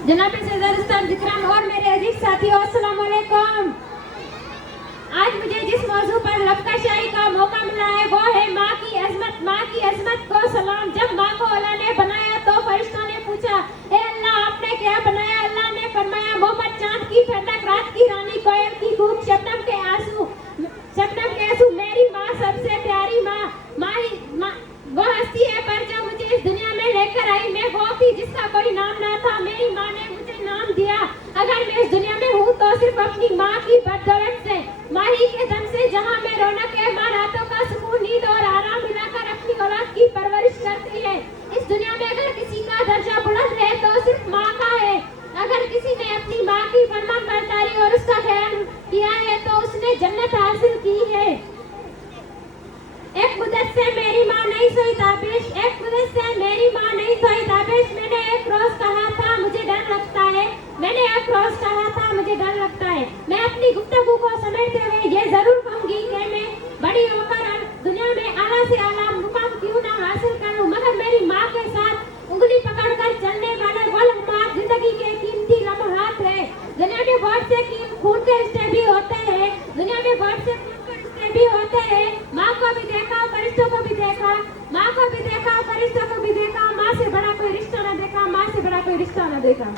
जनाब सदर उस्ताद विक्रम और मेरे अजीज साथियों, अस्सलाम वालेकुम। आज मुझे जिस मौजू पर लबकाशाही का मौका मिला है वो है माँ की अजमत। माँ की अजमत को सलाम। जब माँ को अल्लाह ने बनाया तो फरिश्तों ने पूछा, ए अल्लाह आपने क्या बनाया? अल्लाह ने फरमाया, मोहम्मद चांद की ठंडक, रात की रानी, कोयल की कूक, शबनम के आंसू। मेरी माँ सबसे प्यारी माँ वो हस्ती है पर जो मुझे इस दुनिया में लेकर आई, मैं वो थी जिसका कोई नाम ना था। मेरी माँ ने मुझे नाम दिया। अगर मैं इस दुनिया में हूँ तो सिर्फ अपनी माँ की बदौलत से। माँ ही के दम से जहाँ मैं रौनक है, माँ रातों का सुकून, नींद और आराम मिलाकर अपनी औलाद की परवरिश करती है। इस दुनिया में अगर किसी का दर्जा बुलंद है तो सिर्फ माँ का है। अगर किसी ने अपनी माँ की फरमानबरदारी और उसका ख्याल किया है तो उसने जन्नत हासिल की है। एक मुद्दत से मेरी माँ नहीं सोई ताबिश, एक मुद्दत से मेरी माँ नहीं सोई ताबिश। मैंने एक रोज कहा था मुझे डर लगता है, मैंने एक रोज कहा था मुझे डर लगता है। मैं अपनी गुफ्तगू को समेटते हुए ये जरूर कहूंगी कि मैं बड़ी होकर दुनिया में आला से आला मुकाम क्यों ना हासिल करूं, मगर मेरी माँ के साथ उंगली पकड़कर चलने वाले वो लम्हात जिंदगी के कीमती लम्हात है। दुनिया में बहुत से खून के रिश्ते भी होते हैं, दुनिया में बहुत से भी होते हैं। माँ को भी देखा, फरिश्तों को भी देखा, माँ को भी देखा, फरिश्तों को भी देखा। माँ से बड़ा कोई रिश्ता न देखा, माँ से बड़ा कोई रिश्ता न देखा।